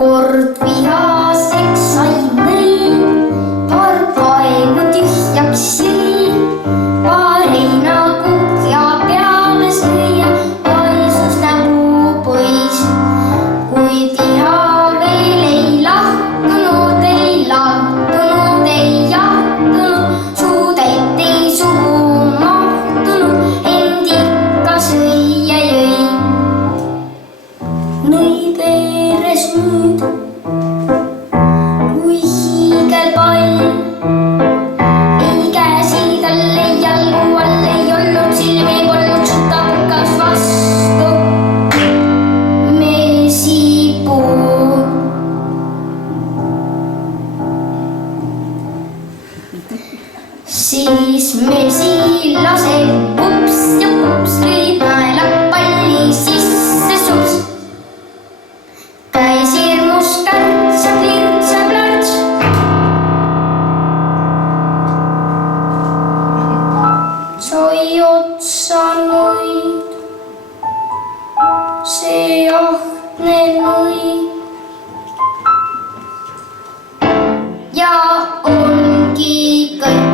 Kord vihaseks sai nõi, paar kaevu tühjaks jõi, paar heinakuhja peale sõi ja paisus näpupoiss. Kuid iha veel ei lahtunud, ei jahtunud, suutäit ei suhu mahtunud, end ikka sõi ja jõi. Nõi veeres nüüd kui hiigelpall, ei käsi tal, ei jalgu all, ei olnud silmi, polnud sõtta puhkas vastu mesipuu. Siis mesi laseb pups ja pups lõi naelab palli sisse sups. Käis hirmus kärtsab, lirtsab lärts. Sai otsa nõid, see ahne nõi. Ja ongi kõik.